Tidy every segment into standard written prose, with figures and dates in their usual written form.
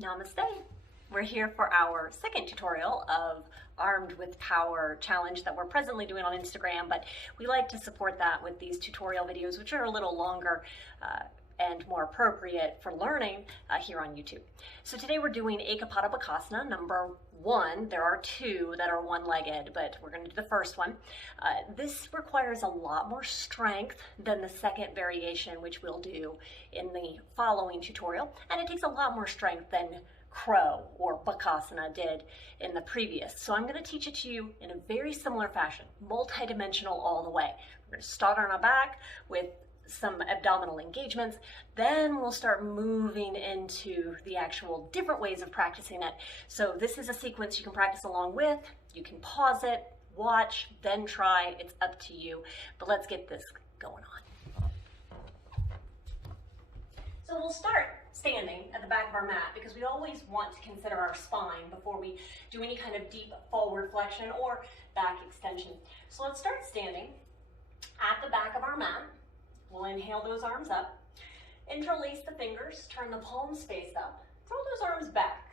Namaste. We're here for our second tutorial of Armed with Power challenge that we're presently doing on Instagram, but we like to support that with these tutorial videos, which are a little longer and more appropriate for learning here on YouTube. So today we're doing Ekapada bakasana number 1. There are 2 that are one-legged, but we're going to do the first one. This requires a lot more strength than the second variation, which we'll do in the following tutorial, and it takes a lot more strength than crow or bakasana did in the previous. So I'm going to teach it to you in a very similar fashion, multi-dimensional all the way. We're going to start on our back with some abdominal engagements, then we'll start moving into the actual different ways of practicing it. So this is a sequence you can practice along with. You can pause it, watch, then try. It's up to you, but let's get this going on. So we'll start standing at the back of our mat because we always want to consider our spine before we do any kind of deep forward flexion or back extension. So let's start standing at the back of our mat. We'll inhale those arms up, interlace the fingers, turn the palms face up, throw those arms back,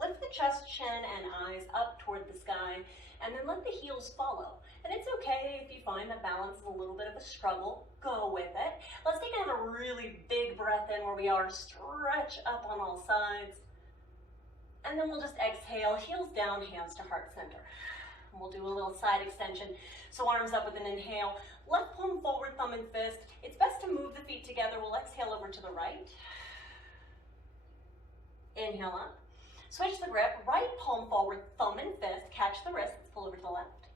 lift the chest, chin, and eyes up toward the sky, and then let the heels follow. And it's okay if you find that balance is a little bit of a struggle, go with it. Let's take another really big breath in where we are, stretch up on all sides, and then we'll just exhale, heels down, hands to heart center. And we'll do a little side extension. So arms up with an inhale, left palm forward, thumb and fist. It's best to move the feet together. We'll exhale over to the right. Inhale up. Switch the grip, right palm forward, thumb and fist. Catch the wrists, pull over to the left.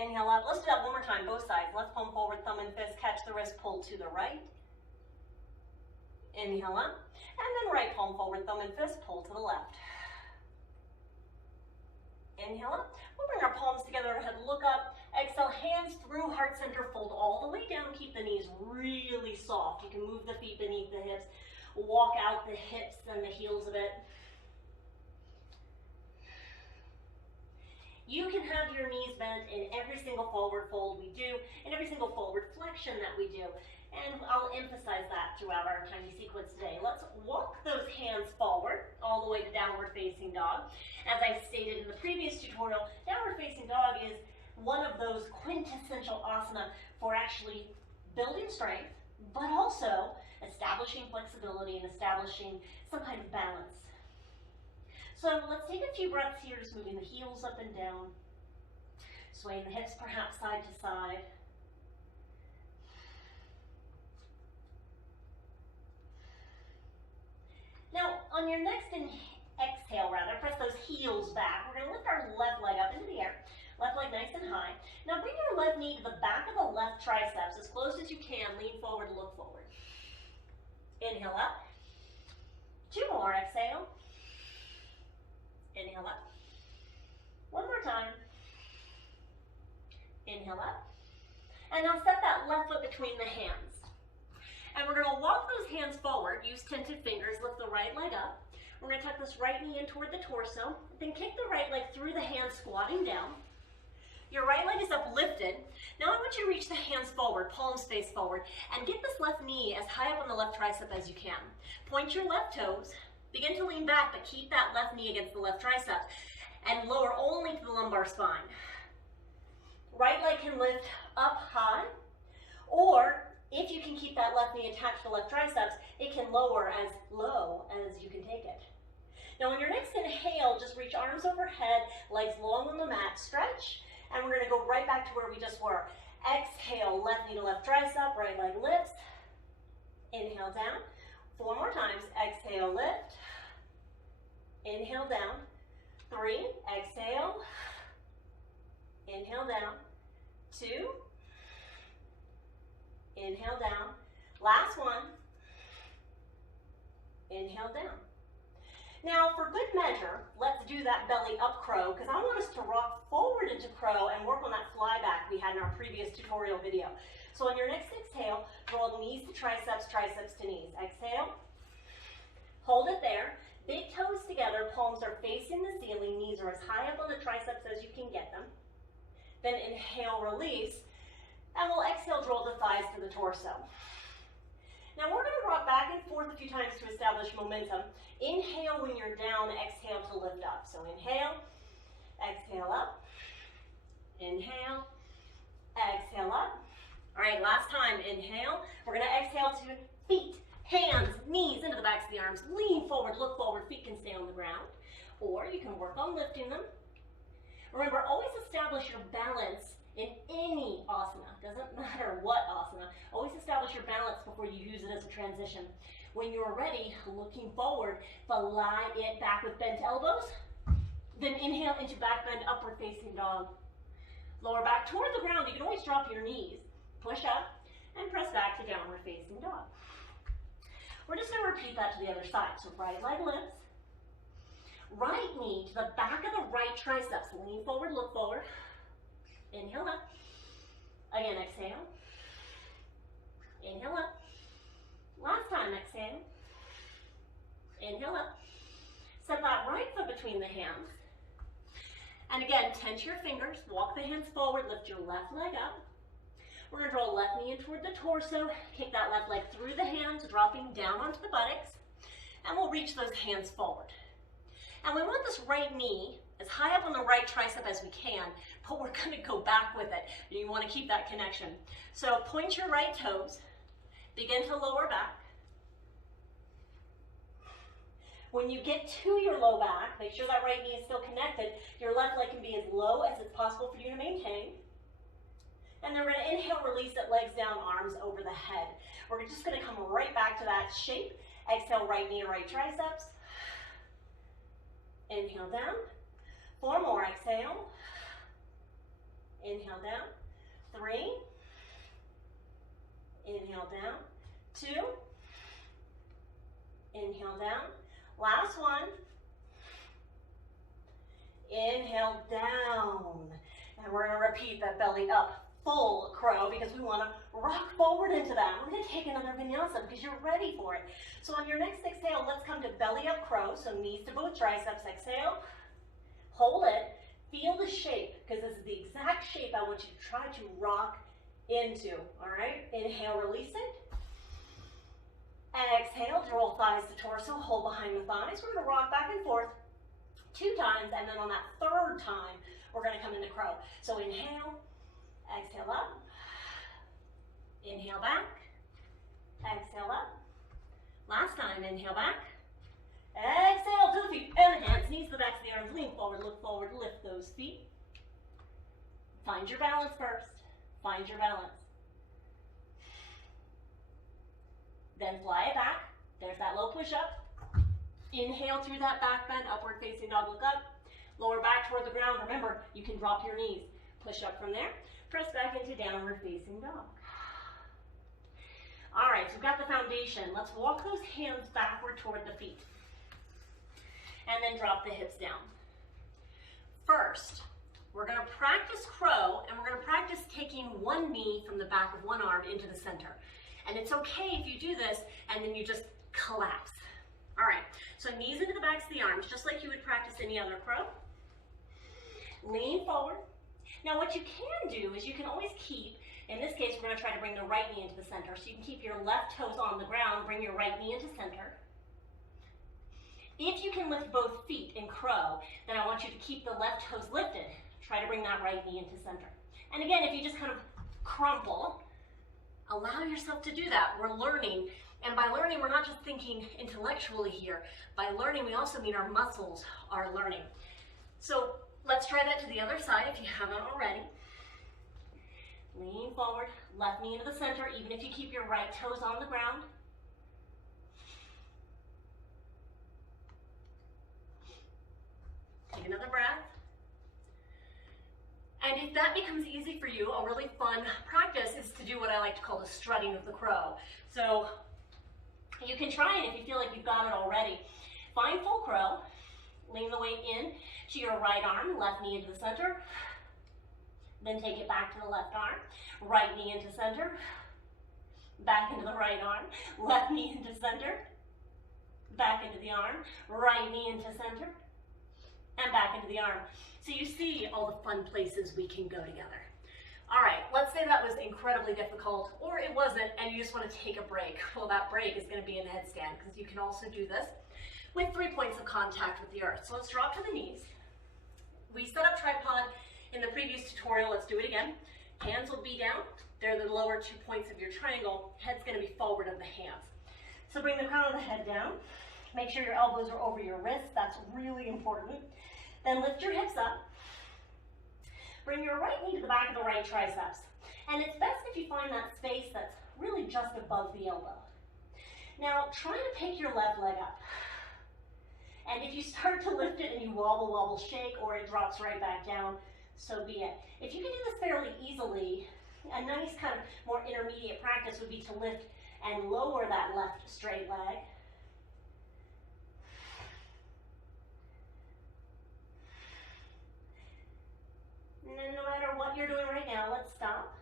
Inhale up, let's do that one more time, both sides. Left palm forward, thumb and fist, catch the wrist, pull to the right. Inhale up, and then right palm forward, thumb and fist, pull to the left. Inhale up, we'll bring our palms together, overhead, look up. Exhale, hands through heart center, fold all the way down, keep the knees really soft. You can move the feet beneath the hips, walk out the hips and the heels a bit. You can have your knees bent in every single forward fold we do, in every single forward flexion that we do. And I'll emphasize that throughout our tiny sequence today. Let's walk those hands forward, all the way to downward facing dog. As I stated in the previous tutorial, downward facing dog is one of those quintessential asana for actually building strength, but also establishing flexibility and establishing some kind of balance. So let's take a few breaths here, just moving the heels up and down, swaying the hips perhaps side to side. Now, on your next exhale, press those heels back. We're going to lift our left leg up into the air. Left leg nice and high. Now bring your left knee to the back of the left triceps as close as you can. Lean forward, look forward. Inhale up. 2 more, exhale. Inhale up. 1 more time. Inhale up. And now set that left foot between the hands. And we're going to walk those hands forward. Use tented fingers. Lift the right leg up. We're going to tuck this right knee in toward the torso. Then kick the right leg through the hands, squatting down. Your right leg is uplifted. Now I want you to reach the hands forward, palms face forward, and get this left knee as high up on the left tricep as you can. Point your left toes. Begin to lean back, but keep that left knee against the left tricep and lower only to the lumbar spine. Right leg can lift up high, or if you can keep that left knee attached to the left triceps, it can lower as low as you can take it. Now on your next inhale, just reach arms overhead, legs long on the mat, stretch, and we're going to go right back to where we just were. Exhale, left knee to left tricep, right leg lifts. Inhale down. 4 more times. Exhale, lift. Inhale down. 3, exhale. Inhale down. 2. Inhale down. Last one. Inhale down. Now, for good measure, let's do that belly up crow, because I want us to rock forward into crow and work on that fly back we had in our previous tutorial video. So on your next exhale, draw knees to triceps, triceps to knees. Exhale. Hold it there. Big toes together, palms are facing the ceiling, knees are as high up on the triceps as you can get them. Then inhale, release, and we'll exhale, draw the thighs to the torso. Now we're going to rock back and forth a a few times to establish momentum. Inhale when you're down, exhale to lift up. So inhale, exhale up, inhale, exhale up. All right, last time, inhale. We're gonna exhale to feet, hands, knees into the backs of the arms. Lean forward, look forward, feet can stay on the ground. Or you can work on lifting them. Remember, always establish your balance in any asana. Doesn't matter what asana. Always establish your balance before you use it as a transition. When you're ready, looking forward, fly it back with bent elbows. Then inhale into back bend, upward facing dog. Lower back toward the ground. You can always drop your knees. Push up and press back to downward facing dog. We're just going to repeat that to the other side. So right leg lifts. Right knee to the back of the right triceps. Lean forward, look forward. Inhale up. Again, exhale. Inhale up. Last time, exhale. Inhale up. Set that right foot between the hands. And again, tense your fingers. Walk the hands forward. Lift your left leg up. We're going to draw left knee in toward the torso. Kick that left leg through the hands, dropping down onto the buttocks. And we'll reach those hands forward. And we want this right knee as high up on the right tricep as we can, but we're going to go back with it. You want to keep that connection. So point your right toes. Begin to lower back. When you get to your low back, make sure that right knee is still connected. Your left leg can be as low as it's possible for you to maintain. And then we're going to inhale, release it, legs down, arms over the head. We're just going to come right back to that shape. Exhale, right knee, right triceps. Inhale down. 4 more, exhale. Inhale down. 3. Inhale down. 2. Inhale down. Last one. Inhale down. And we're going to repeat that belly up. Full crow, because we want to rock forward into that. We're going to take another vinyasa because you're ready for it. So on your next exhale, let's come to belly up crow. So knees to both triceps. Exhale. Hold it. Feel the shape, because this is the exact shape I want you to try to rock into. All right? Inhale, release it. Exhale, draw thighs to torso. Hold behind the thighs. We're going to rock back and forth 2 times, and then on that 3rd time, we're going to come into crow. So inhale. Exhale up. Inhale back. Exhale up. Last time, inhale back. Exhale to the feet and the hands, knees to the backs of the arms. Lean forward, look forward, lift those feet. Find your balance first. Find your balance. Then fly it back. There's that low push up. Inhale through that back bend, upward facing dog, look up. Lower back toward the ground. Remember, you can drop your knees. Push up from there. Press back into downward facing dog. All right, so we've got the foundation. Let's walk those hands backward toward the feet. And then drop the hips down. First, we're going to practice crow, and we're going to practice taking one knee from the back of one arm into the center. And it's okay if you do this, and then you just collapse. All right, so knees into the backs of the arms, just like you would practice any other crow. Lean forward. Now what you can do is you can always keep, in this case, we're going to try to bring the right knee into the center. So you can keep your left toes on the ground, bring your right knee into center. If you can lift both feet in crow, then I want you to keep the left toes lifted. Try to bring that right knee into center. And again, if you just kind of crumple, allow yourself to do that. We're learning. And by learning, we're not just thinking intellectually here. By learning, we also mean our muscles are learning. So let's try that to the other side if you haven't already. Lean forward, left knee into the center, even if you keep your right toes on the ground. Take another breath. And if that becomes easy for you, a really fun practice is to do what I like to call the strutting of the crow. So you can try it if you feel like you've got it already. Find full crow. Lean the weight in to your right arm, left knee into the center. Then take it back to the left arm, right knee into center, back into the right arm, left knee into center, back into the arm, right knee into center, and back into the arm. So you see all the fun places we can go together. All right, let's say that was incredibly difficult, or it wasn't, and you just want to take a break. Well, that break is going to be in headstand, because you can also do this with 3 points of contact with the earth. So let's drop to the knees. We set up tripod in the previous tutorial. Let's do it again. Hands will be down. They're the lower 2 points of your triangle. Head's going to be forward of the hands. So bring the crown of the head down. Make sure your elbows are over your wrists. That's really important. Then lift your hips up. Bring your right knee to the back of the right triceps. And it's best if you find that space that's really just above the elbow. Now, try to pick your left leg up. And if you start to lift it and you wobble, wobble, shake, or it drops right back down, so be it. If you can do this fairly easily, a nice kind of more intermediate practice would be to lift and lower that left straight leg. And then no matter what you're doing right now, let's stop.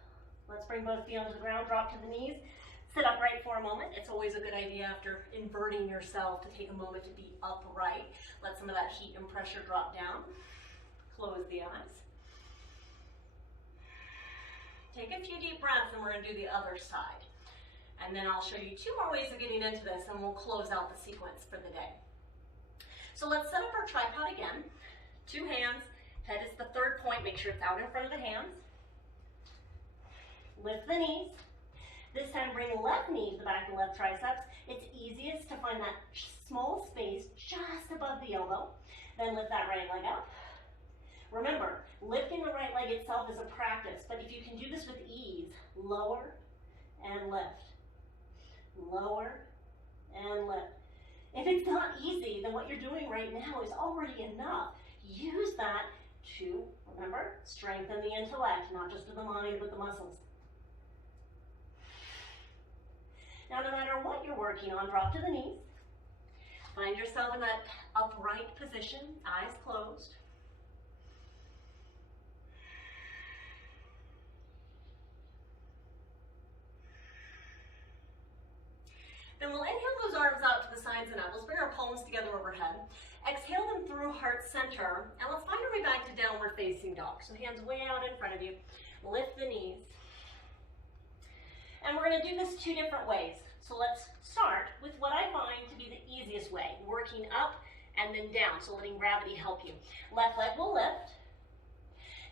Let's bring both feet onto the ground, drop to the knees. Sit upright for a moment. It's always a good idea after inverting yourself to take a moment to be upright. Let some of that heat and pressure drop down. Close the eyes. Take a few deep breaths and we're going to do the other side. And then I'll show you 2 more ways of getting into this and we'll close out the sequence for the day. So let's set up our tripod again. 2 hands. Head is the 3rd point. Make sure it's out in front of the hands. Lift the knees. This time bring the left knee to the back of the left triceps. It's easiest to find that small space just above the elbow. Then lift that right leg up. Remember, lifting the right leg itself is a practice, but if you can do this with ease, lower and lift. Lower and lift. If it's not easy, then what you're doing right now is already enough. Use that to, remember, strengthen the intellect, not just the mind, but the muscles. Now, no matter what you're working on, drop to the knees. Find yourself in that upright position, eyes closed. Then we'll inhale those arms out to the sides and up. Let's bring our palms together overhead. Exhale them through heart center, and let's find our way back to downward facing dog. So hands way out in front of you. Lift the knees. And we're going to do this 2 different ways. So let's start with what I find to be the easiest way, working up and then down, so letting gravity help you. Left leg will lift.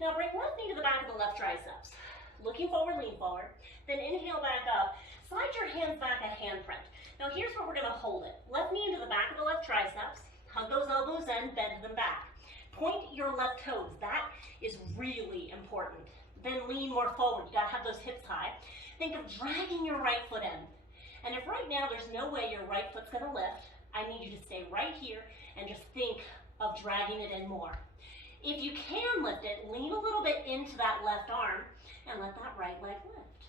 Now bring left knee to the back of the left triceps. Looking forward, lean forward. Then inhale back up. Slide your hands back a handprint. Now here's where we're going to hold it. Left knee into the back of the left triceps. Hug those elbows in, bend them back. Point your left toes. That is really important. Then lean more forward. You got to have those hips high. Think of dragging your right foot in. And if right now there's no way your right foot's going to lift, I need you to stay right here and just think of dragging it in more. If you can lift it, lean a little bit into that left arm and let that right leg lift.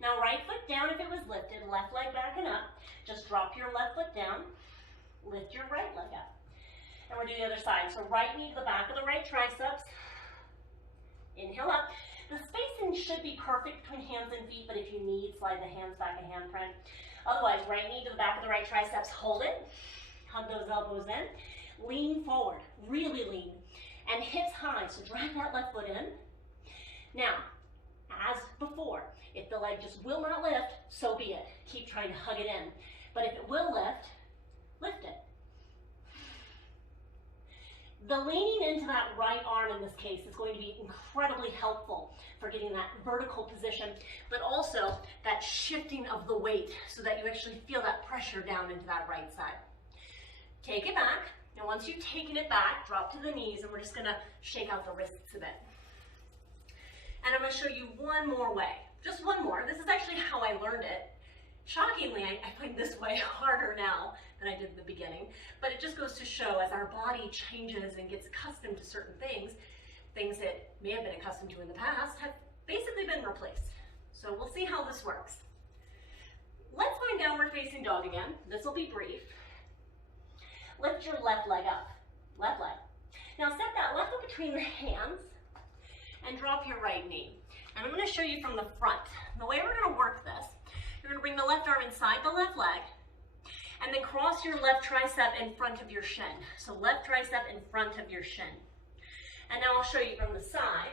Now right foot down if it was lifted, left leg backing up. Just drop your left foot down, lift your right leg up. And we'll do the other side. So right knee to the back of the right triceps. Inhale up. The spacing should be perfect between hands and feet, but if you need, slide the hands back a handprint. Otherwise, right knee to the back of the right triceps, hold it. Hug those elbows in. Lean forward, really lean. And hips high, so drag that left foot in. Now, as before, if the leg just will not lift, so be it. Keep trying to hug it in. But if it will lift, lift it. The leaning into that right arm in this case is going to be incredibly helpful for getting that vertical position, but also that shifting of the weight so that you actually feel that pressure down into that right side. Take it back. Now once you've taken it back, drop to the knees, and we're just going to shake out the wrists a bit. And I'm going to show you one more way. Just one more. This is actually how I learned it. Shockingly, I find this way harder now than I did in the beginning, but it just goes to show as our body changes and gets accustomed to certain things, things that may have been accustomed to in the past have basically been replaced. So we'll see how this works. Let's find downward facing dog again. This will be brief. Lift your left leg up. Left leg. Now set that left foot between the hands and drop your right knee. And I'm going to show you from the front. The way we're going to work this, you're going to bring the left arm inside the left leg and then cross your left tricep in front of your shin. So left tricep in front of your shin. And now I'll show you from the side.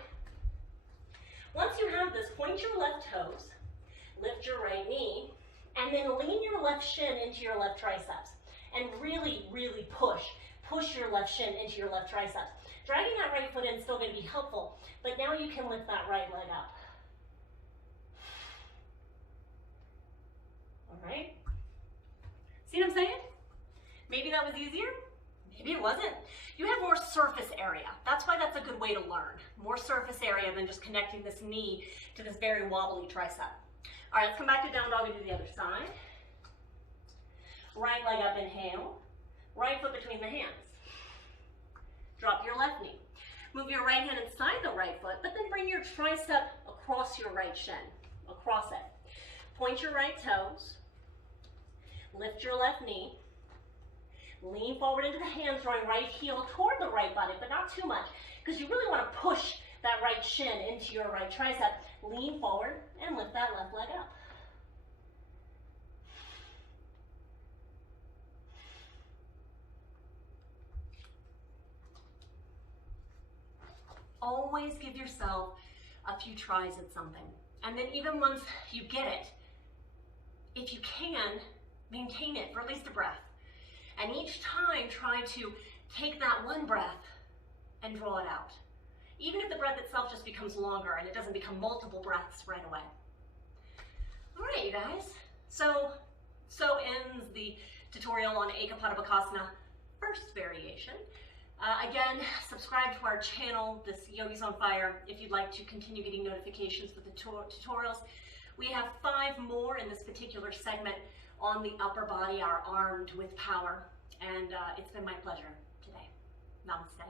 Once you have this, point your left toes, lift your right knee, and then lean your left shin into your left triceps. And really, really push your left shin into your left triceps. Dragging that right foot in is still going to be helpful, but now you can lift that right leg up. All right? See what I'm saying? Maybe that was easier, maybe it wasn't. You have more surface area. That's why that's a good way to learn. More surface area than just connecting this knee to this very wobbly tricep. All right, let's come back to down dog and do the other side. Right leg up, inhale. Right foot between the hands. Drop your left knee. Move your right hand inside the right foot, but then bring your tricep across your right shin, across it. Point your right toes. Lift your left knee. Lean forward into the hands, drawing right heel toward the right buttock, but not too much, because you really want to push that right shin into your right tricep. Lean forward and lift that left leg up. Always give yourself a few tries at something. And then even once you get it, if you can, maintain it for at least a breath. And each time try to take that one breath and draw it out. Even if the breath itself just becomes longer and it doesn't become multiple breaths right away. All right, you guys. So ends the tutorial on Ekapada Bakasana first variation. Again, subscribe to our channel, this Yogi's on Fire, if you'd like to continue getting notifications for the tutorials. We have 5 more in this particular segment on the upper body, our armed with power. And it's been my pleasure today. Namaste.